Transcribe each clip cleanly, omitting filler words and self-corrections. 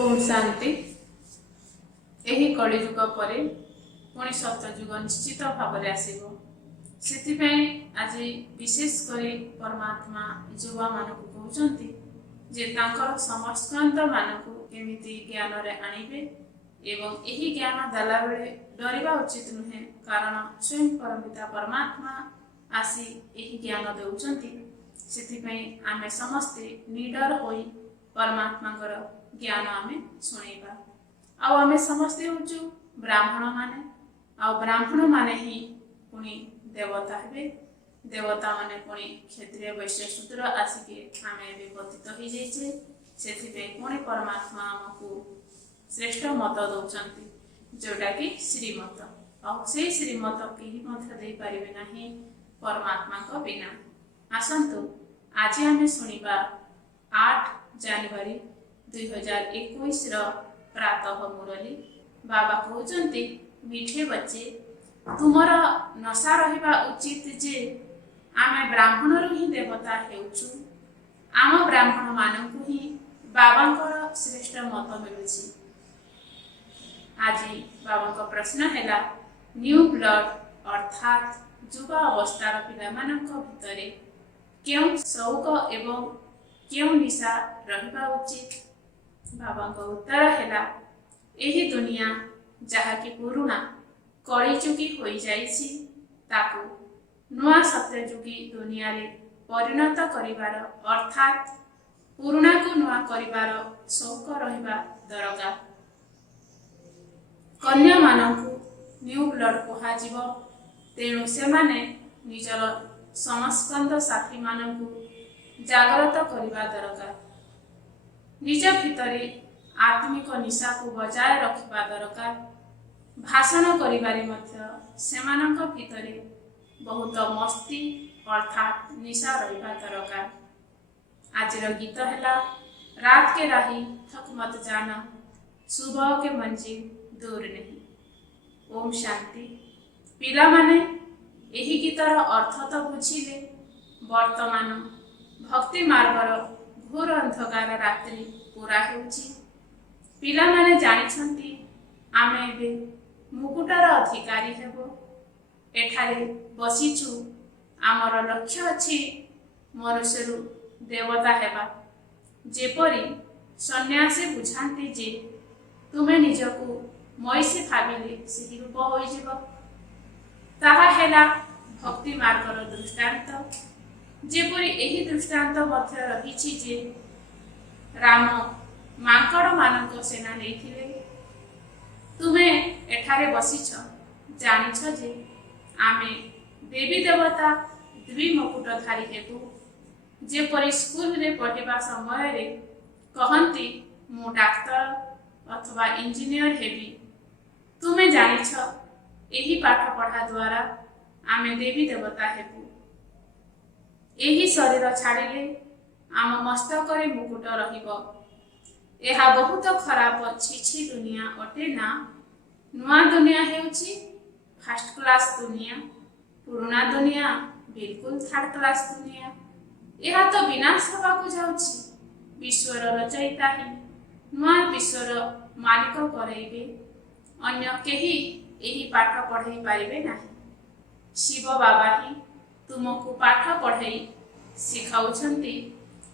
ओम शांति। यही कलिजुग पर पुणी सत्यजुग निश्चित भाव आसब। से आज विशेषकर परमात्मा युवा मानक कहते जे तांकर समस्त मानक केमिति ज्ञान रे आनिबे एवं यही ज्ञान देला बेले डरिबा उचित नुहे, कारण स्वयं परमपिता परमात्मा आसी यही ज्ञान देउचंती। सेथिपई आमे समस्ते निडर होई परमात्मा ज्ञान आमे सुनेबा। आमे समस्ते होचु ब्राह्मण माने, ब्राह्मण माने ही पुणी देवता हेबे। देवता माने पुणी क्षत्रिय वैश्य शूद्र आसिके आमे विपतित हो जाइछे। सेथिपई पुणी परमात्मा आमको श्रेष्ठ मत दौचंती, जोटा कि श्रीमत। से श्रीमत केही मत दे पारिबे नाही परमात्मा को बिना। आसंतु आज आमे सुनिबा 8 जनवरी 2021 प्रातः मुरली। बाबा कहते मीठे बच्चे तुमर नशा रहिबा उचित जे आमे ब्राह्मण रु ही देवता हेउछु। आम ब्राह्मण मानकु ही बाबांकर श्रेष्ठ मत मिलुछि। आज बाबा प्रश्न हैला न्यू ब्लड अर्थात युवा अवस्थार पिला मानक भितरे क्यों शौक एवं क्यों निशा रहिबा उचित। बाबा उत्तर हैला एही दुनिया जहा कि पुरुणा कलिजुगी होई जाइछि ताकू नुआ सत्यजुगी दुनिया रे परिणत करिवार अर्थात पुरुणा को नुआ करिवार शौक रहिबा दरकार। कन्या मानकु न्यू ब्लड कहा जीव, तेणु से माने निजर समस्कंद साथी मानकु जागृत करिबा दरकार। निज भितरे आत्मिक निशा को बजाय रखिबा दरकार। भाषण करिबारे मध्य सेमानक भितरे बहुत मस्ती अर्थात निशा रहिबा दरकार। आजर गीत हैला रात के राही थक मत जाना, सुबह के मंजिल दूर नहीं। ओम शांति। पिला माने एही गीतर अर्थ तो बुझिले। वर्तमान भक्ति मार्गर घोर अंधकार रात्रि पूरा हेउछि। पिला माने जानिछंती आमे एबे मुकुटार अधिकारी हेबो। एठारे बसिछु आमर लक्ष्य अछि मनुष्यरु देवता हेबा। जेपरी सन्यासी बुझांती जे तुमे निजकु मयसी भाविले ସେହି रूप होइजिब। ताहा हेला भक्ति मार्गर दृष्टांत। जेपरी एही दृष्टांत मध्य रहिछि जे राम मांकड़ मानक सेना लेथिले। तुमे एठारे बसिछ जानिछ जे आमे देवी देवता द्विमुकुटधारी हेतु। जेपरी स्कूल रे पढ़िबा समय रे कहंती मु डाक्टर अथवा इंजीनियर हेबी। तुमे जानिछ एही पाठ पढ़ा द्वारा आमे देवी देवता हेबु। एही शरीर छाड़िले आम मस्तक रे मुकुट रहिबो। एहा बहुत खराब छिछि दुनिया अटे ना। नुआ दुनिया हेउछि फर्स्ट क्लास दुनिया, पुराना दुनिया बिल्कुल थर्ड क्लास दुनिया। एहा तो विनाश होबाकु जाउछि। विश्वर रचयिता ही नुआ विश्वर मालिक करैबे। अन्य केही एही पाठ पढ़ाई पारिबे नाही। शिव बाबा ही तुमको पाठ पढ़ाई सिखाउछंती।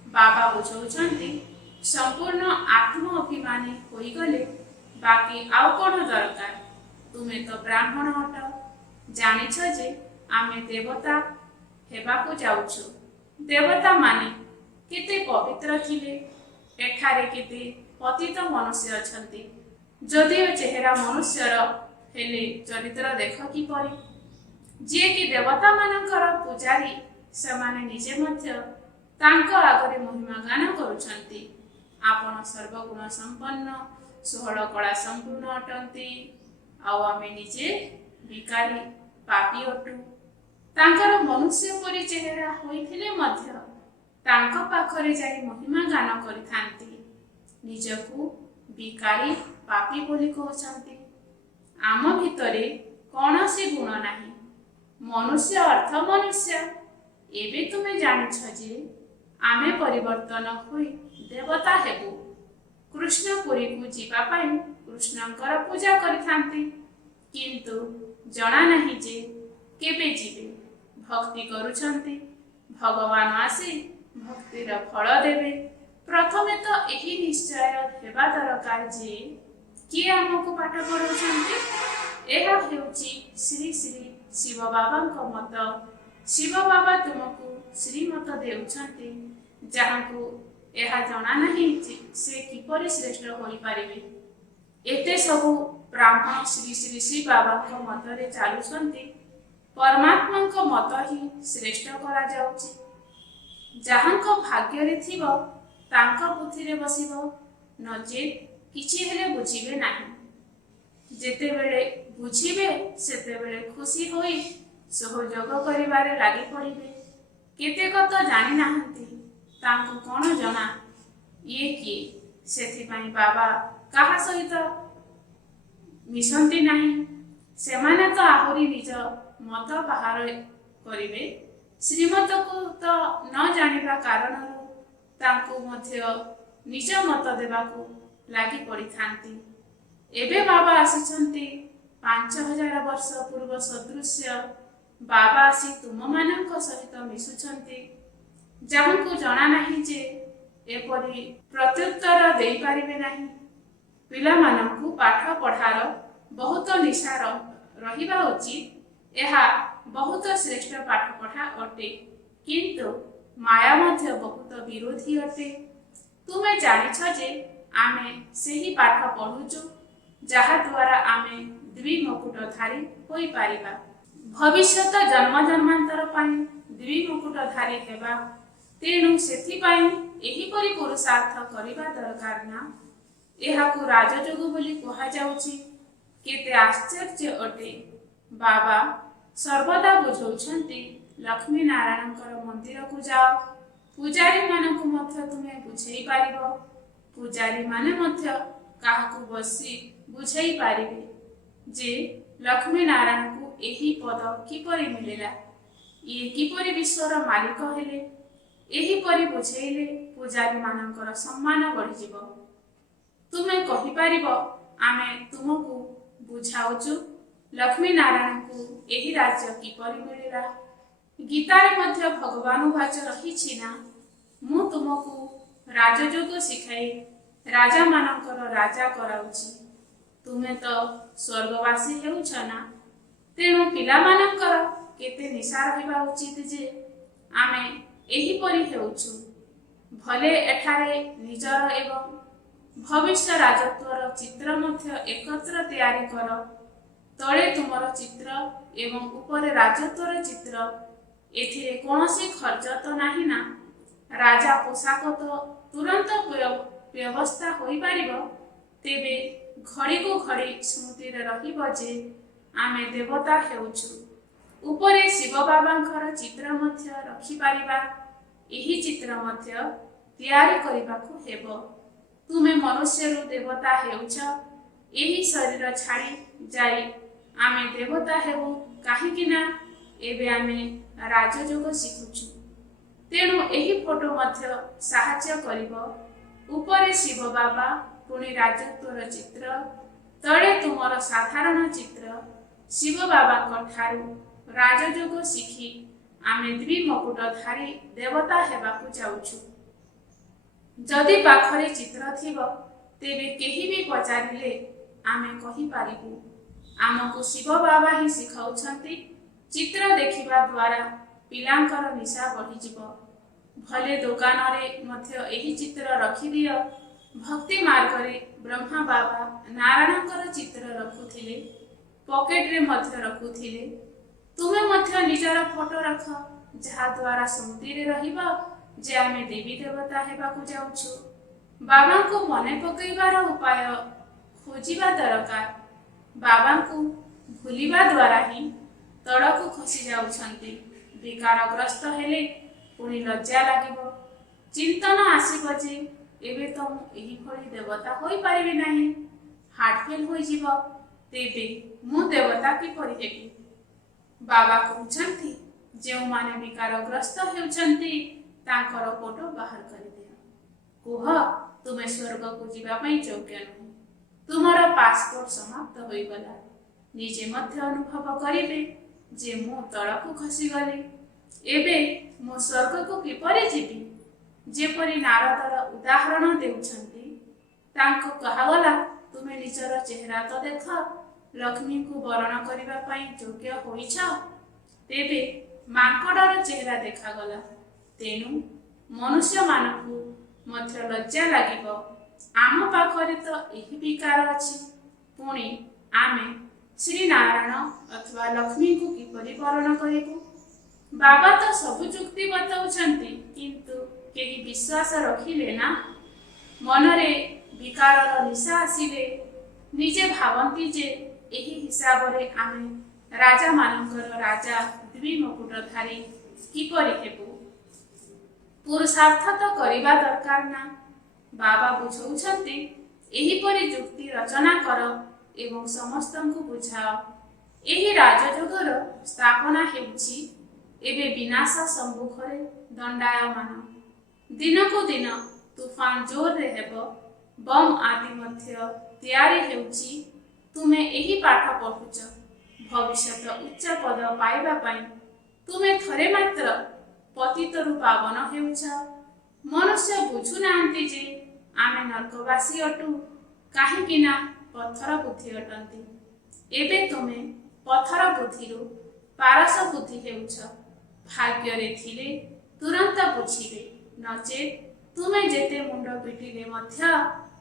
बाबा बुझाउछंती संपूर्ण आत्म अभिमानी होई गले बाकी आउ कोन दरकार। तुमे तो ब्राह्मण हट। जानिछ जे आमे देवता हेबाकु जाउछु। देवता माने केते पवित्र थिले। एठारे केते पतित मनुष्य अछंती। जदिओ चेहरा मनुष्यर हेले चरित्र देख कि परि। जे कि देवता मानकर पूजारी सेमाने निजे मध्य तांक आगरे महिमा गान करुछंती। आपण सर्वगुण संपन्न 16 कला संपूर्ण अटंती। आमे निजे विकारी पापी अटु। तांकर मनुष्य परि चेहरा होइथिले मध्य तांक पाखरे जाई महिमा गान करिथांती। निजकु विकारी पापी बोली कहउछंती। आम भितरे कौनसी गुण नाही। मनुष्य अर्थ मनुष्य। एबे तुमे जानिछ जे आमे परिवर्तन होई देवता हेबु। कृष्णपुरी को जीवा पाई कृष्णंकर पूजा करिथांती किंतु जणा नहीं जे केबे जीवे भक्ति करुछंती भगवान आसी भक्तिर फल देवे। प्रथमे तो यही निश्चय हेबा दरकार जे किए आमको पाठ पढ़ाउछंती एहा हेउची श्री श्री शिव बाबांको मत। शिव बाबा तुमको श्रीमत देउछंती जहाँको एहा जणा नहीं से किपरि श्रेष्ठ होई पारिबे। एते सबु ब्राह्मण श्री श्री शिव बाबांको मतरे चालुछंती परमात्मांको मत ही श्रेष्ठ करा जाउची। जहाँको भाग्यरे थिबो तांको बुद्धिरे बसिबो नचेत किछि हेले बुझिबे नाही। जेते बेले बुझिबे सेते बेले खुशी होई सहयोग करिबारे लागि पड़िबे। केतेक तो जानि नाहंती तांको कोन जणा ये किए सेथिपाई बाबा काहा सहित मिशंती नाही। सेमाने तो आहुरी निज मत बाहर करिबे श्रीमत को तो न जानिबा कारणरू तांको मध्य निज मत देबाकू लागि पड़िथांती। एबे बाबा आसिछंती 5000 वर्ष पूर्व सदृश्य बाबा आसी तुम मानक सहित मिशुछंती जहाँको जणा नहीं जे एपरि प्रत्युत्तर दे पारिबे नाही। पिला मानकू पाठ पढ़ार बहुत निशा रहिबा उचित एहा बहुत श्रेष्ठ पाठ पढ़ा अटे किंतु माया मध्य बहुत विरोधी अटे। तुमे जानिछ जे आमे सेही पाठ पढ़ुचु जहा द्वारा आमे द्विमुकुटधारी होई पारिबा। भविष्यत जन्म जन्मांतर पाई द्विमुकुटधारी हेबा तेणु सेथिपाई एहीपरि पुरुषार्थ करिबा दरकार ना। एहाकु राजयोग बोली कहा जाउची। केते आश्चर्य अटे बाबा सर्वदा बुझौछंती लक्ष्मी नारायणकर मंदिर को जाओ पूजारी मानकु मध्य तुमे बुझेई पारिबो। पूजारी माने मध्य काहाकु बसी बुझेई पारिबे जे लक्ष्मी नारायण को एही पद किपरि मिलेला ये किपरि विश्वर मालिक हेले एही परि बुझेइले पूजारी मानकर सम्मान बढ़ी जिवो। तुमे कहि पारिबो आमे तुमको बुझाउचु लक्ष्मी नारायण को एही राज्य किपरि मिलेला। गीतारे मध्य भगवान वाच रहिछि ना मु तुमको राजयोग शिखाई राजा मानकर राजा कराउछि। तुमे तो स्वर्गवासी हेउछ ना तेणु पिला मानकर केते निशा रहिबा उचित जे आमे एही परि हेउछु। भले एठारे निजर एवं भविष्य राजत्वर चित्र मध्य एकत्र तैयारी कर तळे तुमर चित्र एवं उपरे राजत्वर चित्र एथिरे कोनोसी खर्च तो नाही ना। राजा पोशाक तो तुरंत व्यवस्था होई पारिबो तेबे घड़ी को घड़ी स्मृति रहिबो जे आमे देवता हेउछु। उपरे शिव बाबांकर चित्र मध्य रखि पारिबा एही चित्र मध्य तैयारी करिबाकू हेबो। तुमे मनुष्यरु देवता हेउछ एही शरीर छाड़ी जाई आमे देवता हेबु काहीकि ना एबे आमे राजयोग शिखुछु। तेणु एही फोटो मध्य साहाय्य करिबो। उपरे शिव बाबा पुणी राजत्वर चित्र तळे तुमर साधारण चित्र शिव बाबा ठारू राजयोग शिखी आमे द्विमुकुटधारी देवता हेबाकू जाउछु। जदि पाखरे चित्र थिबो तेबे केही भी पचारिले आमे कहि पारिबु आमको शिव बाबा ही शिखाउछंती। चित्र देखिबा द्वारा पिलांकर निशा बढ़ी जिवो। भले दुकान रे मध्य एही चित्र रखि दियो। भक्ति मार्ग रे ब्रह्मा बाबा नारायणकर चित्र रखुथिले पॉकेट रे मध्य रखुथिले। तुमे मध्य निजर फोटो रख जहा द्वारा स्मृति रे रहिबा जे आमे देवी देवता हेबाकू जाउछु। बाबा को मने पकईबार उपाय खोजिबा दरकार। बाबा को भूलिबा द्वारा ही तड़कू खसी जाउछंती। विकारग्रस्त हेले पुणी लज्जा लागिबो। चिंतन आसीबो जे एबे तो एही भली देवता होई पारिबे नाही। हार्ट फेल होई जिवो तेबे मु देवता की परि हेबी। बाबा कहउछंती जेउ माने विकारग्रस्त हेउछंती तांकर फोटो बाहर करि दियो। कुह ତୁମେ ସ୍ୱର୍ଗକୁ ଯିବା ପାଇଁ ଯୋଗ୍ୟ ନୁହେଁ। ତୁମର ପାସପୋର୍ଟ ସମାପ୍ତ ହୋଇଗଲା। ନିଜେ ମଧ୍ୟ ଅନୁଭବ କରିବେ ଯେ ମୁଁ ତଳକୁ ଖସିଗଲି। ଏବେ ମୁଁ ସ୍ୱର୍ଗକୁ କିପରି ଯିବି? ଯେପରି ନାରଦର ଉଦାହରଣ ଦେଉଛନ୍ତି, ତାଙ୍କୁ କୁହାଗଲା, ତୁମେ ନିଜର ଚେହେରା ତ ଦେଖ, ଲକ୍ଷ୍ମୀଙ୍କୁ ବରଣ କରିବା ପାଇଁ ଯୋଗ୍ୟ ହୋଇଛ। ତେବେ ମାଙ୍କଡ଼ର ଚେହେରା ଦେଖାଗଲା। ତେଣୁ ମନୁଷ୍ୟମାନଙ୍କୁ ମଧ୍ୟ ଲଜ୍ଜା ଲାଗିବ। ଆମ ପାଖରେ ତ ଏହି ବିକାର ଅଛି, ପୁଣି ଆମେ ଶ୍ରୀନାରାୟଣ ଅଥବା ଲକ୍ଷ୍ମୀଙ୍କୁ କିପରି ବରଣ କରିବୁ? ବାବା ତ ସବୁ ଯୁକ୍ତି ବତାଉଛନ୍ତି, କିନ୍ତୁ କେହି ବିଶ୍ୱାସ ରଖିଲେ ନା। ମନରେ ବିକାରର ନିଶା ଆସିଲେ ନିଜେ ଭାବନ୍ତି ଯେ ଏହି ହିସାବରେ ଆମେ ରାଜାମାନଙ୍କର ରାଜା ଦ୍ୱିମକୁଟଧାରୀ କିପରି ହେବୁ? ପୁରୁଷାର୍ଥ ତ କରିବା ଦରକାର ନା। ବାବା ବୁଝାଉଛନ୍ତି, ଏହିପରି ଯୁକ୍ତି ରଚନା କର ଏବଂ ସମସ୍ତଙ୍କୁ ବୁଝାଅ। ଏହି ରାଜଯୋଗର ସ୍ଥାପନା ହେଉଛି ଏବେ ବିନାଶ ସମ୍ମୁଖରେ ଦଣ୍ଡାୟମାନ। ଦିନକୁ ଦିନ ତୁଫାନ ଜୋରରେ ହେବ। ବମ୍ ଆଦି ମଧ୍ୟ ତିଆରି ହେଉଛି। ତୁମେ ଏହି ପାଠ ପଢୁଛ ଭବିଷ୍ୟତ ଉଚ୍ଚ ପଦ ପାଇବା ପାଇଁ। ତୁମେ ଥରେ ମାତ୍ର ପତିତରୁ ପାବନ ହେଉଛ। ମନୁଷ୍ୟ ବୁଝୁନାହାନ୍ତି ଯେ ଆମେ ନର୍କବାସୀ ଅଟୁ, କାହିଁକି ନା ପଥର ବୁଦ୍ଧି ଅଟନ୍ତି। ଏବେ ତୁମେ ପଥର ବୁଦ୍ଧିରୁ ପାରସ ବୁଦ୍ଧି ହେଉଛ। ଭାଗ୍ୟରେ ଥିଲେ ତୁରନ୍ତ ବୁଝିବେ, ନଚେତ୍ ତୁମେ ଯେତେ ମୁଣ୍ଡ ପିଟିଲେ ମଧ୍ୟ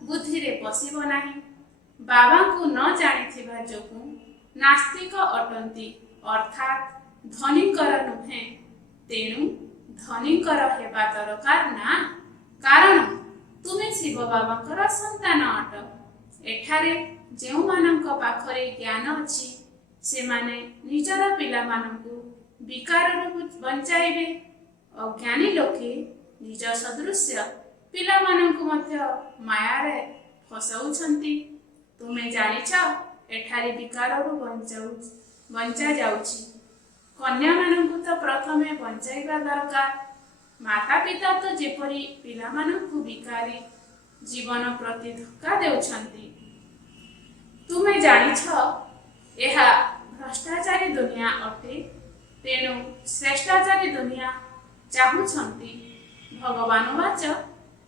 ବୁଦ୍ଧିରେ ପଶିବ ନାହିଁ। ବାବାଙ୍କୁ ନ ଜାଣିଥିବା ଯୋଗୁଁ ନାସ୍ତିକ ଅଟନ୍ତି, ଅର୍ଥାତ୍ ଧନୀଙ୍କର ନୁହେଁ। ତେଣୁ ଧନୀଙ୍କର ହେବା ଦରକାର ନା, କାରଣ ତୁମେ ଶିବ ବାବାଙ୍କର ସନ୍ତାନ ଅଟ। ଏଠାରେ ଯେଉଁମାନଙ୍କ ପାଖରେ ଜ୍ଞାନ ଅଛି, ସେମାନେ ନିଜର ପିଲାମାନଙ୍କୁ ବିକାରରୁ ବଞ୍ଚାଇବେ। ଅଜ୍ଞାନୀ ଲୋକେ ନିଜ ସଦୃଶ୍ୟ ପିଲାମାନଙ୍କୁ ମଧ୍ୟ ମାୟାରେ ଫସାଉଛନ୍ତି। ତୁମେ ଜାଣିଛ, ଏଠାରେ ବିକାରରୁ ବଞ୍ଚା ଯାଉଛି। କନ୍ୟାମାନଙ୍କୁ ତ ପ୍ରଥମେ ବଞ୍ଚାଇବା ଦରକାର। ମାତା ପିତା ତ ଯେପରି ପିଲାମାନଙ୍କୁ ବିକାରୀ ଜୀବନ ପ୍ରତି ଧୋକା ଦେଉଛନ୍ତି। ତୁମେ ଜାଣିଛ, ଏହା ଭ୍ରଷ୍ଟାଚାରୀ ଦୁନିଆ ଅଟେ। ତେଣୁ ଶ୍ରେଷ୍ଠାଚାରୀ ଦୁନିଆ ଚାହୁଁଛନ୍ତି। ଭଗବାନ ବାଚ,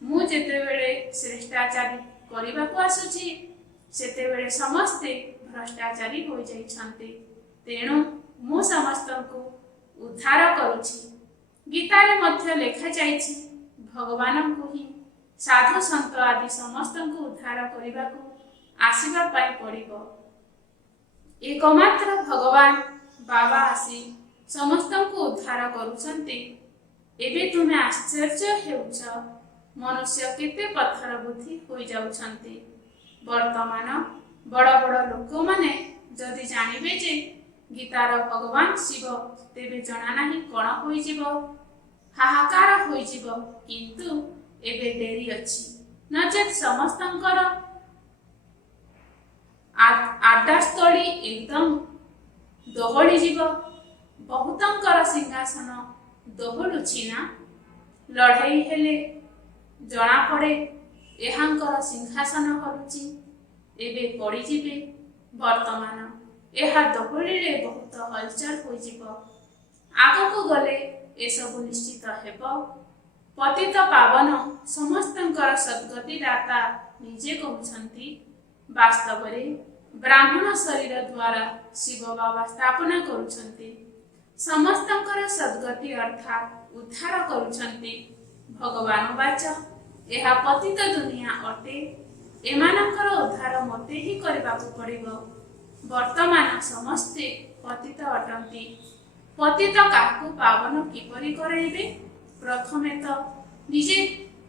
ମୁଁ ଯେତେବେଳେ ଶ୍ରେଷ୍ଠାଚାରୀ କରିବାକୁ ଆସୁଛି, ସେତେବେଳେ ସମସ୍ତେ ଭ୍ରଷ୍ଟାଚାରୀ ହୋଇଯାଇଛନ୍ତି। ତେଣୁ ମୁଁ ସମସ୍ତଙ୍କୁ ଉଦ୍ଧାର କରୁଛି। ଗୀତାରେ ମଧ୍ୟ ଲେଖାଯାଇଛି, ଭଗବାନଙ୍କୁ ହିଁ ସାଧୁ ସନ୍ଥ ଆଦି ସମସ୍ତଙ୍କୁ ଉଦ୍ଧାର କରିବାକୁ ଆସିବା ପାଇଁ ପଡ଼ିବ। ଏକମାତ୍ର ଭଗବାନ ବାବା ଆସି ସମସ୍ତଙ୍କୁ ଉଦ୍ଧାର କରୁଛନ୍ତି। ଏବେ ତୁମେ ଆଶ୍ଚର୍ଯ୍ୟ ହେଉଛ, ମନୁଷ୍ୟ କେତେ ପଥର ବୁଦ୍ଧି ହୋଇଯାଉଛନ୍ତି। ବର୍ତ୍ତମାନ ବଡ଼ ବଡ଼ ଲୋକମାନେ ଯଦି ଜାଣିବେ ଯେ ଗୀତାର ଭଗବାନ ଶିବ, ତେବେ ଜଣା ନାହିଁ କ'ଣ ହୋଇଯିବ। ହାହାକାର ହୋଇଯିବ। କିନ୍ତୁ ଏବେ ଡେରି ଅଛି, ନଚେତ୍ ସମସ୍ତଙ୍କର ଆଡ୍ଡାସ୍ଥଳୀ ଏକଦମ ଦୋହଳିଯିବ। ବହୁତଙ୍କର ସିଂହାସନ ଦୋହଲୁଛି ନା। ଲଢ଼େଇ ହେଲେ ଜଣାପଡ଼େ ଏହାଙ୍କର ସିଂହାସନ ହଲୁଛି। ଏବେ ପଡ଼ିଯିବେ। ବର୍ତ୍ତମାନ ଏହା ଦୋହଳିଲେ ବହୁତ ହଲଚଲ ହୋଇଯିବ। ଆଗକୁ ଗଲେ ଏସବୁ ନିଶ୍ଚିତ ହେବ। ପତିତ ପାବନ ସମସ୍ତଙ୍କର ସଦ୍ଗତି ଦାତା ନିଜେ କହୁଛନ୍ତି। ବାସ୍ତବରେ ବ୍ରାହ୍ମଣ ଶରୀର ଦ୍ୱାରା ଶିବ ବାବା ସ୍ଥାପନା କରୁଛନ୍ତି। ସମସ୍ତଙ୍କର ସଦ୍ଗତି ଅର୍ଥାତ୍ ଉଦ୍ଧାର କରୁଛନ୍ତି। ଭଗବାନ ବାଚ, ଏହା ପତିତ ଦୁନିଆ ଅଟେ। ଏମାନଙ୍କର ଉଦ୍ଧାର ମୋତେ ହିଁ କରିବାକୁ ପଡ଼ିବ। ବର୍ତ୍ତମାନ ସମସ୍ତେ ପତିତ ଅଟନ୍ତି। ପତିତ କାହାକୁ ପାବନ କିପରି କରାଇବେ? ପ୍ରଥମେ ତ ନିଜେ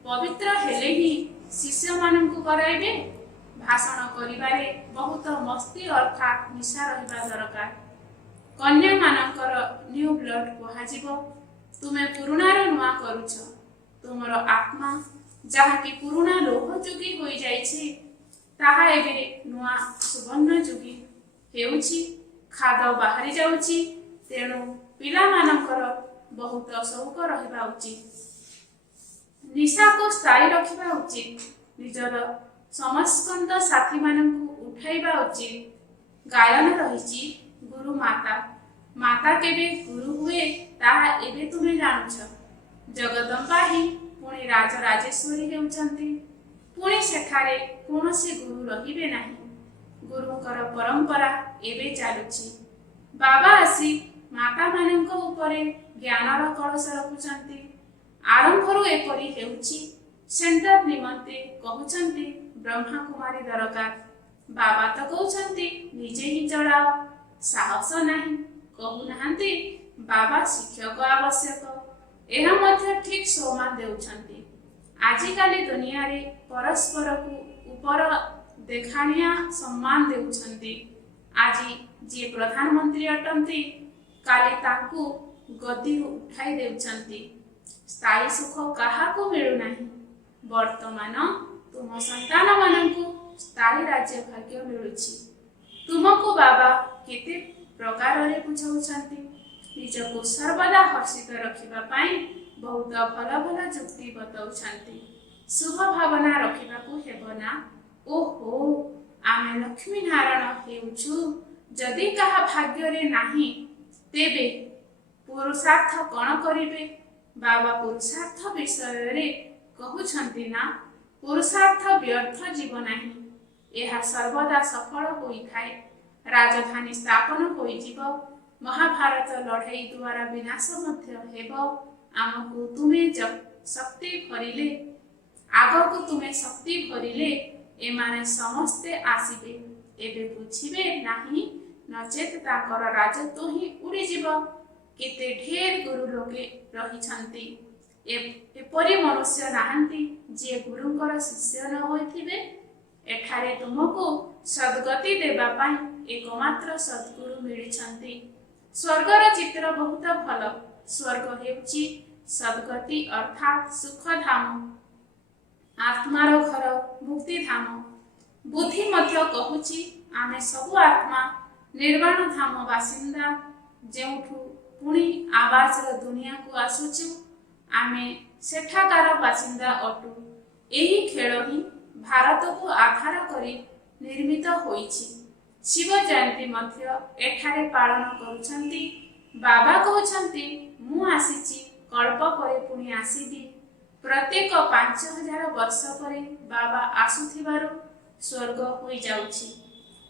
ପବିତ୍ର ହେଲେ ହିଁ ଶିଷ୍ୟମାନଙ୍କୁ କରାଇବେ। ଭାଷଣ କରିବାରେ ବହୁତ ମସ୍ତି ଅର୍ଥାତ୍ ନିଶା ରହିବା ଦରକାର। କନ୍ୟାମାନଙ୍କର ନ୍ୟୁ ବ୍ଲଡ୍ କୁହାଯିବ। ତୁମେ ପୁରୁଣାର ନୂଆ କରୁଛ। ତୁମର ଆତ୍ମା ଯାହାକି ପୁରୁଣା ଲୋହ ଯୁଗୀ ହୋଇଯାଇଛି, ତାହା ଏବେ ନୂଆ ସୁବର୍ଣ୍ଣ ଯୁଗୀ ହେଉଛି। ଖାଦ ବାହାରି ଯାଉଛି। ତେଣୁ ପିଲାମାନଙ୍କର ବହୁତ ସଉକ ରହିବା ଉଚିତ। ନିଶାକୁ ସ୍ଥାୟୀ ରଖିବା ଉଚିତ। ନିଜର ସମସ୍କନ୍ଦ ସାଥୀମାନଙ୍କୁ ଉଠାଇବା ଉଚିତ। ଗାୟନ ରହିଛି ଗୁରୁ ମାତା। ମାତା କେବେ ଗୁରୁ ହୁଏ ତାହା ଏବେ ତୁମେ ଜାଣୁଛ। ଜଗଦମ୍ବା ହିଁ ପୁଣି ରାଜରାଜେଶ୍ୱରୀ ହେଉଛନ୍ତି। ପୁଣି ସେଠାରେ କୌଣସି ଗୁରୁ ରହିବେ ନାହିଁ। ଗୁରୁଙ୍କର ପରମ୍ପରା ଏବେ ଚାଲୁଛି। ବାବା ଆସି ମାତାମାନଙ୍କ ଉପରେ ଜ୍ଞାନର କଳସ ରଖୁଛନ୍ତି। ଆରମ୍ଭରୁ ଏପରି ହେଉଛି। ସେଣ୍ଟର ନିମନ୍ତେ କହୁଛନ୍ତି ବ୍ରହ୍ମାକୁମାରୀ ଦରକାର। ବାବା ତ କହୁଛନ୍ତି ନିଜେ ହିଁ ଚଳାଅ। ସାହସ ନାହିଁ। କହୁନାହାନ୍ତି ବାବା ଶିକ୍ଷକ ଆବଶ୍ୟକ। ଏହା ମଧ୍ୟ ଠିକ୍ ସମ୍ମାନ ଦେଉଛନ୍ତି। ଆଜିକାଲି ଦୁନିଆରେ ପରସ୍ପରକୁ ଉପର ଦେଖାଣିଆ ସମ୍ମାନ ଦେଉଛନ୍ତି। ଆଜି ଯିଏ ପ୍ରଧାନମନ୍ତ୍ରୀ ଅଟନ୍ତି କାଲି ତାଙ୍କୁ ଗଦିରୁ ଉଠାଇ ଦେଉଛନ୍ତି। ସ୍ଥାୟୀ ସୁଖ କାହାକୁ ମିଳୁନାହିଁ। ବର୍ତ୍ତମାନ ତୁମ ସନ୍ତାନମାନଙ୍କୁ ସ୍ଥାୟୀ ରାଜ୍ୟ ଭାଗ୍ୟ ମିଳୁଛି। ତୁମକୁ ବାବା କେତେ ପ୍ରକାରରେ ବୁଝାଉଛନ୍ତି। ନିଜକୁ ସର୍ବଦା ହର୍ଷିତ ରଖିବା ପାଇଁ ବହୁତ ଭଲ ଭଲ ଯୁକ୍ତି ବତାଉଛନ୍ତି। ଶୁଭ ଭାବନା ରଖିବାକୁ ହେବ ନା। ଓହୋ, ଆମେ ଲକ୍ଷ୍ମୀ ନାରାୟଣ ହେଉଛୁ। ଯଦି କାହା ଭାଗ୍ୟରେ ନାହିଁ ତେବେ ପୁରୁଷାର୍ଥ କ'ଣ କରିବେ? ବାବା ପୁରୁଷାର୍ଥ ବିଷୟରେ କହୁଛନ୍ତି ନା, ପୁରୁଷାର୍ଥ ବ୍ୟର୍ଥ ଯିବ ନାହିଁ। ଏହା ସର୍ବଦା ସଫଳ ହୋଇଥାଏ। ରାଜଧାନୀ ସ୍ଥାପନ ହୋଇଯିବ। ମହାଭାରତ ଲଢ଼େଇ ଦ୍ୱାରା ବିନାଶ ମଧ୍ୟ ହେବ। ଆମକୁ ତୁମେ ଶକ୍ତି ଭରିଲେ, ଆଗକୁ ତୁମେ ଶକ୍ତି ଭରିଲେ ଏମାନେ ସମସ୍ତେ ଆସିବେ। ଏବେ ବୁଝିବେ ନାହିଁ, ନଚେତ୍ ତାଙ୍କର ରାଜତ୍ୱ ହିଁ ଉଡ଼ିଯିବ। କେତେ ଢେର ଗୁରୁ ଲୋକେ ରହିଛନ୍ତି। ଏପରି ମନୁଷ୍ୟ ନାହାନ୍ତି ଯିଏ ଗୁରୁଙ୍କର ଶିଷ୍ୟ ନ ହୋଇଥିବେ। ଏଠାରେ ତୁମକୁ ସଦ୍ଗତି ଦେବା ପାଇଁ ଏକମାତ୍ର ସଦ୍ଗୁରୁ ମିଳିଛନ୍ତି। ସ୍ୱର୍ଗର ଚିତ୍ର ବହୁତ ଭଲ। ସ୍ୱର୍ଗ ହେଉଛି ସଦ୍ଗତି ଅର୍ଥାତ୍ ସୁଖଧାମ, ଆତ୍ମାର ଘର, ମୁକ୍ତିଧାମ। ବୁଦ୍ଧି ମଧ୍ୟ କହୁଛି ଆମେ ସବୁ ଆତ୍ମା ନିର୍ବାଣ ଧାମ ବାସିନ୍ଦା, ଯେଉଁଠୁ ପୁଣି ଆବାସର ଦୁନିଆକୁ ଆସୁଛୁ। ଆମେ ସେଠାକାର ବାସିନ୍ଦା ଅଟୁ। ଏହି ଖେଳ ହିଁ ଭାରତକୁ ଆଧାର କରି ନିର୍ମିତ ହୋଇଛି। ଶିବ ଜୟନ୍ତୀ ମଧ୍ୟ ଏଠାରେ ପାଳନ କରୁଛନ୍ତି। ବାବା କହୁଛନ୍ତି ମୁଁ ଆସିଛି, କଳ୍ପ ପରେ ପୁଣି ଆସିବି। ପ୍ରତ୍ୟେକ 5000 ବର୍ଷ ପରେ ବାବା ଆସୁଥିବାରୁ ସ୍ୱର୍ଗ ହୋଇଯାଉଛି।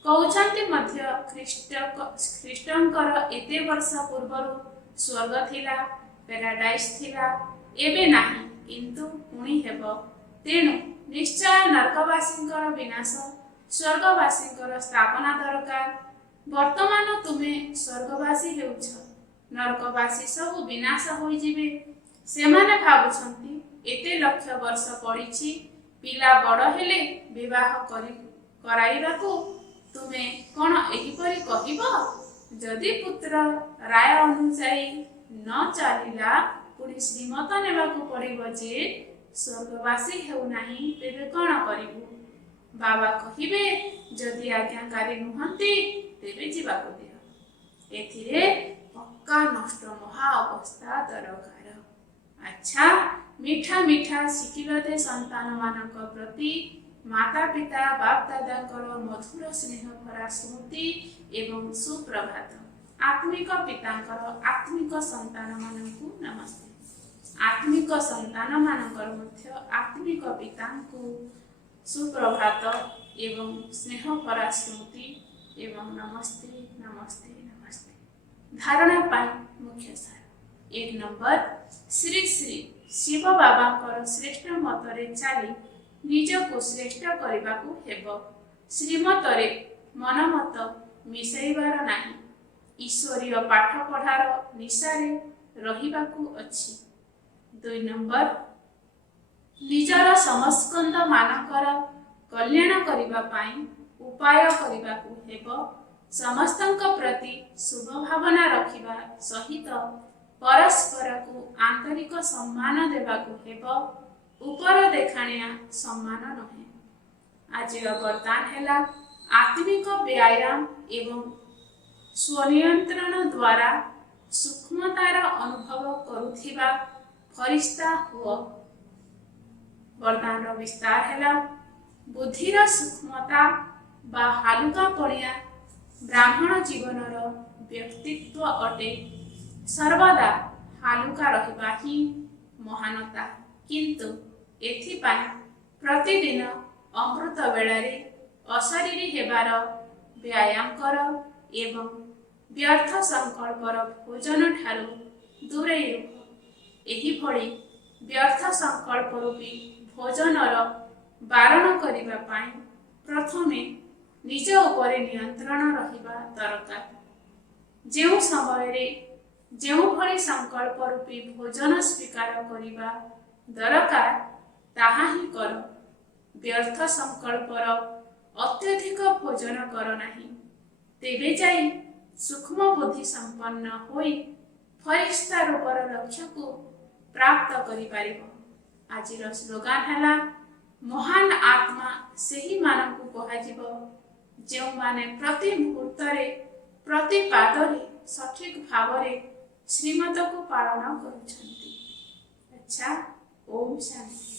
କହୁଛନ୍ତି ମଧ୍ୟ ଖ୍ରୀଷ୍ଟଙ୍କର ଏତେ ବର୍ଷ ପୂର୍ବରୁ ସ୍ୱର୍ଗ ଥିଲା, ପ୍ୟାରାଡାଇସ୍ ଥିଲା। ଏବେ ନାହିଁ, କିନ୍ତୁ ପୁଣି ହେବ। ତେଣୁ ନିଶ୍ଚୟ ନରକବାସୀଙ୍କର ବିନାଶ, ସ୍ୱର୍ଗବାସୀଙ୍କର ସ୍ଥାପନା ଦରକାର। ବର୍ତ୍ତମାନ ତୁମେ ସ୍ୱର୍ଗବାସୀ ହେଉଛ। ନରକବାସୀ ସବୁ ବିନାଶ ହୋଇଯିବେ। ସେମାନେ ଭାବୁଛନ୍ତି ଏତେ ଲକ୍ଷ ବର୍ଷ ପଡ଼ିଛି, ପିଲା ବଡ଼ ହେଲେ ବିବାହ କରାଇବାକୁ ତୁମେ କ'ଣ ଏହିପରି କହିବ? ଯଦି ପୁତ୍ର ରାୟ ଅନୁଯାୟୀ ନ ଚାଲିଲା, ପୁଣି ଶ୍ରୀମତ ନେବାକୁ ପଡ଼ିବ ଯେ ସ୍ୱର୍ଗବାସୀ ହେଉନାହିଁ, ତେବେ କ'ଣ କରିବୁ? ବାବା କହିବେ ଯଦି ଆଜ୍ଞାକାରୀ ନୁହନ୍ତି ତେବେ ଯିବାକୁ ଦିଅ। ଏଥିରେ ପକ୍କା ନଷ୍ଟ ମହା ଅବସ୍ଥା ଦରକାର। ଆଚ୍ଛା, ମିଠା ମିଠା ଶିଖିଲତେ ସନ୍ତାନମାନଙ୍କ ପ୍ରତି ମାତା ପିତା ବାପ ଦାଦାଙ୍କର ମଧୁର ସ୍ନେହ ଭରା ସ୍ମୃତି ଏବଂ ସୁପ୍ରଭାତ। ଆତ୍ମିକ ପିତାଙ୍କର ଆତ୍ମିକ ସନ୍ତାନମାନଙ୍କୁ ନମସ୍ତେ। ଆତ୍ମିକ ସନ୍ତାନମାନଙ୍କର ମଧ୍ୟ ଆତ୍ମିକ ପିତାଙ୍କୁ ସୁପ୍ରଭାତ ଏବଂ ସ୍ନେହ ଭରା ସ୍ମୃତି ଏବଂ ନମସ୍ତେ ନମସ୍ତେ ନମସ୍ତେ। ଧାରଣା ପାଇଁ ମୁଖ୍ୟ ସାର। 1 ନମ୍ବର, ଶ୍ରୀ ଶ୍ରୀ ଶିବ ବାବାଙ୍କର ଶ୍ରେଷ୍ଠ ମତରେ ଚାଲି ନିଜକୁ ଶ୍ରେଷ୍ଠ କରିବାକୁ ହେବ। ଶ୍ରୀମତରେ ମନମତ ମିଶାଇବାର ନାହିଁ। ଈଶ୍ୱରୀୟ ପାଠପଢ଼ାର ନିଶାରେ ରହିବାକୁ ଅଛି। 2 ନମ୍ବର, ନିଜର ସମସ୍କନ୍ଦ ମାନଙ୍କର କଲ୍ୟାଣ କରିବା ପାଇଁ ଉପାୟ କରିବାକୁ ହେବ। ସମସ୍ତଙ୍କ ପ୍ରତି ଶୁଭ ଭାବନା ରଖିବା ସହିତ ପରସ୍ପରକୁ ଆନ୍ତରିକ ସମ୍ମାନ ଦେବାକୁ ହେବ। ଉପର ଦେଖାଣିଆ ସମ୍ମାନ ନୁହେଁ। ଆଜିର ବରଦାନ ହେଲା ଆତ୍ମିକ ବ୍ୟାୟାମ ଏବଂ ସ୍ୱନିୟନ୍ତ୍ରଣ ଦ୍ୱାରା ସୂକ୍ଷ୍ମତାର ଅନୁଭବ କରୁଥିବା ଫରିସ୍ତା ହୁଅ। ବରଦାନର ବିସ୍ତାର ହେଲା बुद्धिर सूक्ष्मता बा हालुका पड़िया ब्राह्मण जीवनर व्यक्तित्व अटे। सर्वदा हालुका रहिबा ही महानता, किंतु एथिपाई प्रतिदिन अमृत बेलारे अशरीरी हेबार व्यायाम कर एवं व्यर्थ संकल्पर भोजन ठारू दूरे रुह। एही भली व्यर्थ संकल्प रूपी भोजनर बारण करिबा पाई प्रथमे निज उपरे नियंत्रण रहिबा दरकार। जेउ समय जेउ भली संकल्प रूपी भोजन स्वीकार करिबा दरकार ताहा ही कर। व्यर्थ संकल्पर अत्यधिक भोजन कर नाही, तेबे जाई सूक्ष्म बुद्धि संपन्न होई फरिश्ता रूपर लक्ष्य को प्राप्त करि पारिबो। आजिर स्लोगान हैला महान आत्मा सेही मानकु कहाजिबो जेउ माने प्रति मुहूर्तरे प्रति पादरे सठिक भावरे श्रीमत को पालन करुछंती। अच्छा, ओम शांति।